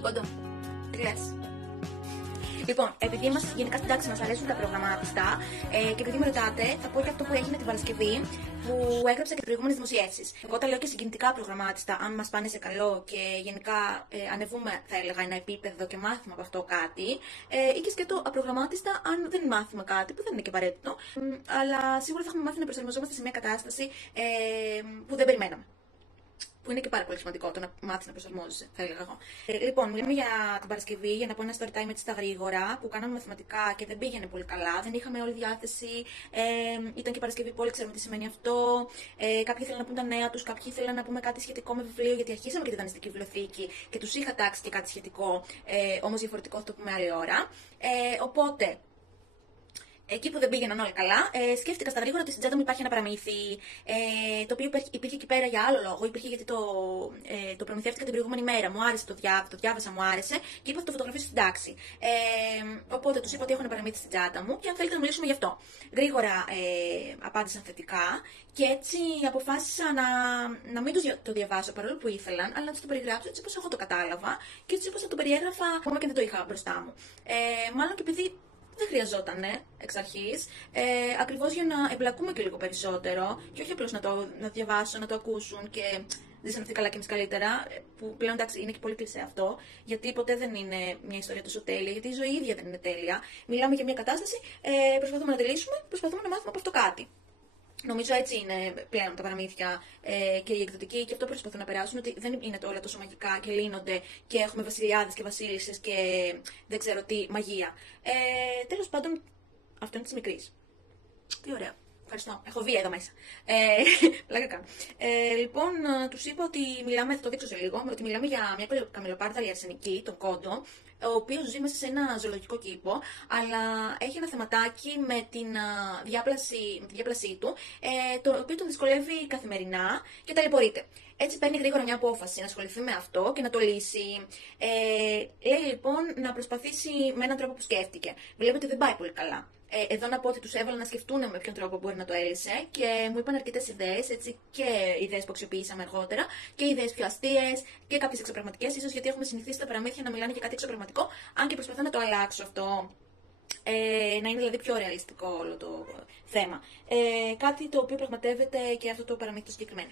τον κόντο. Τι λες? Λοιπόν, επειδή είμαστε γενικά στην τάξη, μας αρέσουν τα προγραμμάτιστα και επειδή με ρωτάτε, θα πω και αυτό που έγινε την Παρασκευή που έγραψα και τις προηγούμενες δημοσιεύσεις. Εγώ τα λέω και συγκινητικά προγραμμάτιστα, αν μας πάνε σε καλό και γενικά ανεβούμε, θα έλεγα, ένα επίπεδο και μάθουμε από αυτό κάτι, ή και σκέτο απρογραμμάτιστα, αν δεν μάθουμε κάτι, που δεν είναι και απαραίτητο, αλλά σίγουρα θα έχουμε μάθει να προσαρμοζόμαστε σε μια κατάσταση που δεν περιμέναμε. Που είναι και πάρα πολύ σημαντικό το να μάθεις να προσαρμόζεσαι, θα έλεγα εγώ. Λοιπόν, μιλάμε για την Παρασκευή, για να πω ένα story time έτσι στα γρήγορα, που κάναμε μαθηματικά και δεν πήγαινε πολύ καλά. Δεν είχαμε όλη διάθεση. Ήταν και Παρασκευή που όλοι ξέρουμε τι σημαίνει αυτό. Κάποιοι ήθελαν να πούν τα νέα τους, κάποιοι ήθελαν να πούμε κάτι σχετικό με βιβλίο, γιατί αρχίσαμε και τη δανειστική βιβλιοθήκη και τους είχα τάξει και κάτι σχετικό, όμως διαφορετικό θα το πούμε άλλη ώρα. Οπότε. Εκεί που δεν πήγαιναν όλα καλά, σκέφτηκα στα γρήγορα ότι στην τσάντα μου υπάρχει ένα παραμύθι, το οποίο υπήρχε εκεί πέρα για άλλο λόγο. Υπήρχε γιατί το προμηθεύτηκα την προηγούμενη μέρα. Μου άρεσε το διάβασα, μου άρεσε και είπα θα το φωτογραφίσω στην τάξη. Οπότε τους είπα ότι έχω ένα παραμύθι στην τσάντα μου και αν θέλετε να μιλήσουμε γι' αυτό. Γρήγορα απάντησαν θετικά και έτσι αποφάσισα να μην το διαβάσω παρόλο που ήθελαν, αλλά να τους το περιγράψω έτσι όπως εγώ το κατάλαβα και έτσι όπως θα το περιέγραφα ακόμα και δεν το είχα μπροστά μου. Μάλλον και επειδή δεν χρειαζόταν εξ αρχής, ακριβώς για να εμπλακούμε και λίγο περισσότερο και όχι απλώς να διαβάσω, να το ακούσουν και ζήσαν αυτοί καλά και εμείς καλύτερα, που πλέον εντάξει είναι και πολύ κλισέ αυτό, γιατί ποτέ δεν είναι μια ιστορία τόσο τέλεια, γιατί η ζωή ίδια δεν είναι τέλεια. Μιλάμε για μια κατάσταση, προσπαθούμε να τη λύσουμε, προσπαθούμε να μάθουμε από αυτό κάτι. Νομίζω έτσι είναι πλέον τα παραμύθια και οι εκδοτικοί και αυτό προσπαθούν να περάσουν, ότι δεν είναι όλα τόσο μαγικά και λύνονται και έχουμε βασιλιάδες και βασίλισσες και δεν ξέρω τι μαγεία. Τέλος πάντων, αυτό είναι της μικρής. Τι ωραίο. Ευχαριστώ. Έχω βία εδώ μέσα. Πλάκα κάνω. Λοιπόν, τους είπα ότι μιλάμε, θα το δείξω σε λίγο, ότι μιλάμε για μια καμιλοπάρδαλη αρσενική, τον κόντο, ο οποίος ζει μέσα σε ένα ζωολογικό κήπο, αλλά έχει ένα θεματάκι με τη διάπλασή του, το οποίο τον δυσκολεύει καθημερινά και ταλαιπωρείται. Έτσι παίρνει γρήγορα μια απόφαση να ασχοληθεί με αυτό και να το λύσει. Λέει λοιπόν να προσπαθήσει με έναν τρόπο που σκέφτηκε. Βλέπει ότι δεν πάει πολύ καλά. Εδώ να πω ότι τους έβαλα να σκεφτούν με ποιον τρόπο μπορεί να το έλυσε και μου είπαν αρκετές ιδέες, έτσι και ιδέες που αξιοποιήσαμε αργότερα και ιδέες πιο αστείες και κάποιες εξωπραγματικές, ίσως γιατί έχουμε συνηθίσει τα παραμύθια να μιλάνε για κάτι εξωπραγματικό, αν και προσπαθώ να το αλλάξω αυτό. Να είναι δηλαδή πιο ρεαλιστικό όλο το θέμα. Κάτι το οποίο πραγματεύεται και αυτό το παραμύθι το συγκεκριμένο.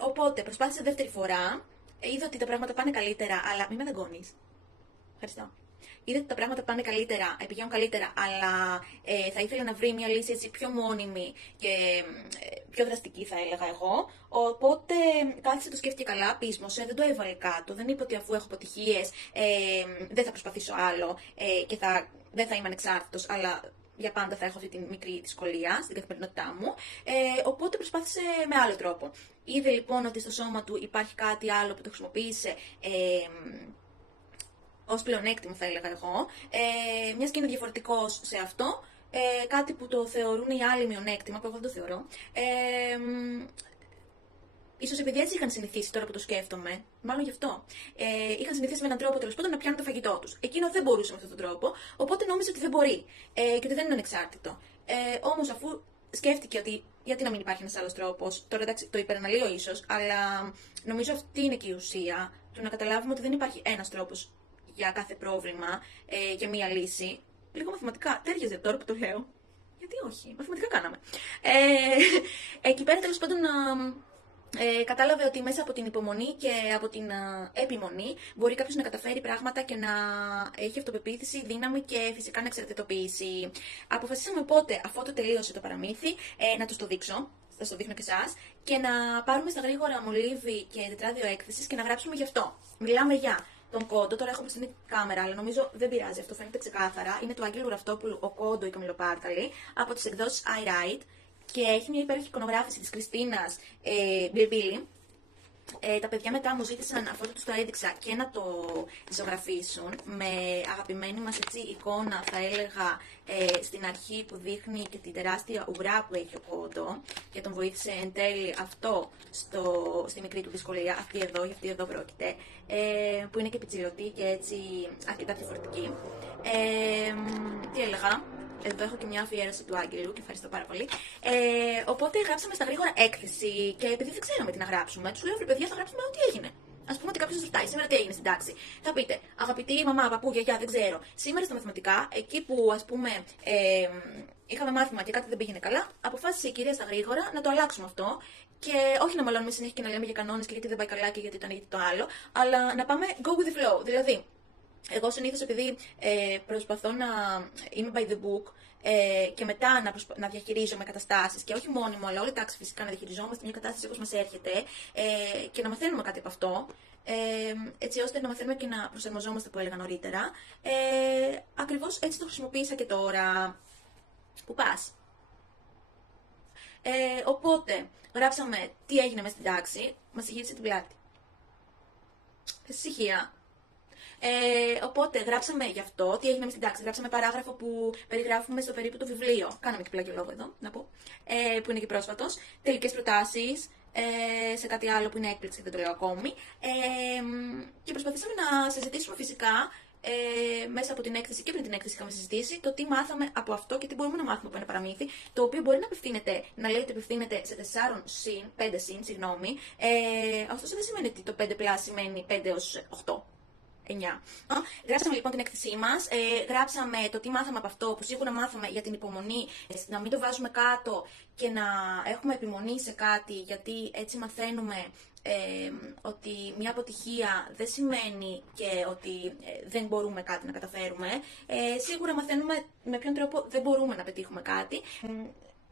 Οπότε προσπάθησα δεύτερη φορά, είδα ότι τα πράγματα πάνε καλύτερα, αλλά μην με δαγκώνεις. Ευχαριστώ. Είδε ότι τα πράγματα πάνε καλύτερα, πηγαίνουν καλύτερα, αλλά θα ήθελα να βρει μια λύση έτσι πιο μόνιμη και πιο δραστική, θα έλεγα εγώ. Οπότε κάθισε, το σκέφτηκε καλά, πείσμωσε, δεν το έβαλε κάτω. Δεν είπε ότι αφού έχω αποτυχίες δεν θα προσπαθήσω άλλο και δεν θα είμαι ανεξάρτητος, αλλά για πάντα θα έχω αυτή τη μικρή δυσκολία στην καθημερινότητά μου. Οπότε προσπάθησε με άλλο τρόπο. Είδε λοιπόν ότι στο σώμα του υπάρχει κάτι άλλο που το χρησιμοποίησε ως πλεονέκτημα, θα έλεγα εγώ, μιας και είναι διαφορετικός σε αυτό, κάτι που το θεωρούν οι άλλοι μειονέκτημα, που εγώ δεν το θεωρώ. Ίσως επειδή έτσι είχαν συνηθίσει, τώρα που το σκέφτομαι, μάλλον γι' αυτό. Είχαν συνηθίσει με έναν τρόπο τέλος πάντων να πιάνουν το φαγητό τους. Εκείνο δεν μπορούσε με αυτόν τον τρόπο, οπότε νόμιζε ότι δεν μπορεί και ότι δεν είναι ανεξάρτητο. Όμως αφού σκέφτηκε ότι γιατί να μην υπάρχει ένας άλλος τρόπος, τώρα εντάξει το υπεραναλύω ίσως, αλλά νομίζω αυτή είναι και η ουσία του να καταλάβουμε ότι δεν υπάρχει ένας τρόπος για κάθε πρόβλημα και μία λύση. Λίγο μαθηματικά, τέριαζε τώρα που το λέω. Γιατί όχι, μαθηματικά κάναμε. Εκεί πέρα τέλος πάντων κατάλαβε ότι μέσα από την υπομονή και από την επιμονή μπορεί κάποιος να καταφέρει πράγματα και να έχει αυτοπεποίθηση, δύναμη και φυσικά να εξαρτητοποιήσει. Αποφασίσαμε οπότε, αφού το τελείωσε το παραμύθι, να τους το δείξω. Θα το δείχνω και εσάς, και να πάρουμε στα γρήγορα μολύβι και τετράδιο έκθεσης και να γράψουμε γι' αυτό. Μιλάμε για τον κόντο, τώρα έχω μπροστά την κάμερα, αλλά νομίζω δεν πειράζει, αυτό φαίνεται ξεκάθαρα. Είναι του Άγγελου Ραυτόπουλου, ο κόντο, η καμιλοπάρδαλη, από τις εκδόσεις I Write και έχει μια υπέροχη εικονογράφηση της Κριστίνας Μπιλμπίλη. Τα παιδιά μετά μου ζήτησαν, αφού τους το έδειξα, και να το ζωγραφίσουν με αγαπημένη μας έτσι, εικόνα, θα έλεγα, στην αρχή που δείχνει και την τεράστια ουρά που έχει ο κόντο και τον βοήθησε εν τέλει αυτό στη μικρή του δυσκολία, για αυτή εδώ πρόκειται, που είναι και πιτσιλωτή και έτσι αρκετά διαφορετική. Τι έλεγα, εδώ έχω και μια αφιέρωση του Άγγελου και ευχαριστώ πάρα πολύ. Οπότε γράψαμε στα γρήγορα έκθεση και επειδή δεν ξέραμε τι να γράψουμε, τους λέω: παιδιά, θα γράψουμε ό,τι έγινε. ας πούμε ότι κάποιος σας ρωτάει, σήμερα τι έγινε στην τάξη. Θα πείτε, αγαπητή μαμά, παππού, γιαγιά, δεν ξέρω. Σήμερα στα μαθηματικά, εκεί που ας πούμε είχαμε μάθημα και κάτι δεν πήγαινε καλά, αποφάσισε η κυρία στα γρήγορα να το αλλάξουμε αυτό. Και όχι να μαλώνουμε συνέχεια και να λέμε για κανόνες και γιατί δεν πάει καλά και γιατί το ένα γιατί το άλλο, αλλά να πάμε go with the flow. Δηλαδή, εγώ συνήθως επειδή προσπαθώ να είμαι by the book και μετά να διαχειρίζομαι καταστάσεις και όχι μόνιμο, αλλά όλη τάξη φυσικά να διαχειριζόμαστε μια κατάσταση όπως μας έρχεται και να μαθαίνουμε κάτι από αυτό, έτσι ώστε να μαθαίνουμε και να προσαρμοζόμαστε που έλεγα νωρίτερα. Ακριβώς έτσι το χρησιμοποίησα και τώρα. Πού πας? Οπότε, γράψαμε τι έγινε μες στην τάξη, μας γύρισε την πλάτη. Ησυχία. Οπότε γράψαμε γι' αυτό, τι έγινε μες στην τάξη. Γράψαμε παράγραφο που περιγράφουμε στο περίπου το βιβλίο. Κάναμε και πλάγιο λόγο εδώ, να πω. Που είναι και πρόσφατος. Τελικές προτάσεις. Σε κάτι άλλο που είναι έκπληξη, δεν το λέω ακόμη. Και προσπαθήσαμε να συζητήσουμε φυσικά μέσα από την έκθεση και πριν την έκθεση είχαμε συζητήσει το τι μάθαμε από αυτό και τι μπορούμε να μάθουμε από ένα παραμύθι, το οποίο μπορεί να απευθύνεται, να λέει ότι απευθύνεται σε 4 συν, 5 συν, συγγνώμη. Ωστόσο δεν σημαίνει ότι το 5 πλάς σημαίνει 5 έως 8. 9. Γράψαμε λοιπόν την έκθεσή μας, γράψαμε το τι μάθαμε από αυτό, που σίγουρα μάθαμε για την υπομονή, να μην το βάζουμε κάτω και να έχουμε επιμονή σε κάτι, γιατί έτσι μαθαίνουμε ότι μια αποτυχία δεν σημαίνει και ότι δεν μπορούμε κάτι να καταφέρουμε. Σίγουρα μαθαίνουμε με ποιον τρόπο δεν μπορούμε να πετύχουμε κάτι.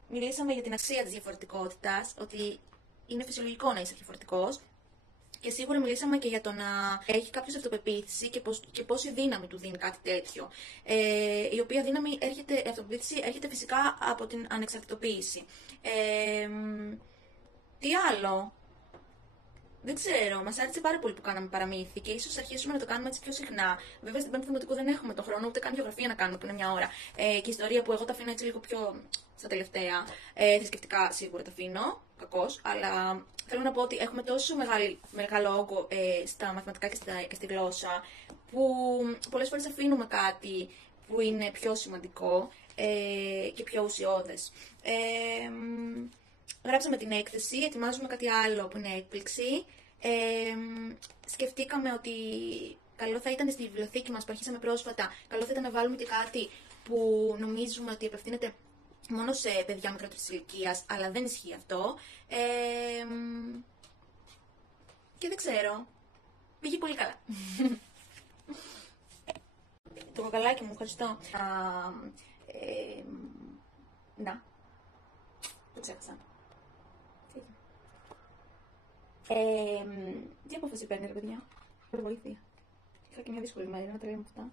Μιλήσαμε για την αξία της διαφορετικότητας, ότι είναι φυσιολογικό να είσαι διαφορετικός. Και σίγουρα μιλήσαμε και για το να έχει κάποιος αυτοπεποίθηση και πόση δύναμη του δίνει κάτι τέτοιο. Η οποία δύναμη η αυτοπεποίθηση έρχεται φυσικά από την ανεξαρτητοποίηση. Τι άλλο? Δεν ξέρω, μας άρεσε πάρα πολύ που κάναμε παραμύθι και ίσως αρχίσουμε να το κάνουμε έτσι πιο συχνά. Βέβαια στην πέμπτη δημοτικού δεν έχουμε το χρόνο, ούτε καν γεωγραφία να κάνουμε που είναι μια ώρα. Και η ιστορία που εγώ τα αφήνω έτσι λίγο πιο στα τελευταία. Θρησκευτικά σίγουρα τα αφήνω, κακώς, αλλά θέλω να πω ότι έχουμε τόσο μεγάλο όγκο στα μαθηματικά και στη γλώσσα, που πολλές φορές αφήνουμε κάτι που είναι πιο σημαντικό και πιο ουσιώδες. Γράψαμε την έκθεση, ετοιμάζουμε κάτι άλλο που είναι έκπληξη. Σκεφτήκαμε ότι καλό θα ήταν στη βιβλιοθήκη μας που αρχίσαμε πρόσφατα, καλό θα ήταν να βάλουμε και κάτι που νομίζουμε ότι απευθύνεται μόνο σε παιδιά μικρότερης ηλικίας, αλλά δεν ισχύει αυτό. Και δεν ξέρω. Πήγε πολύ καλά. Το κοκαλάκι μου, ευχαριστώ. Να. Το ξέχασα. Τι απόφαση παίρνετε, παιδιά? Βοήθεια. Είχα και μια δύσκολη μέρα να τα λέμε αυτά.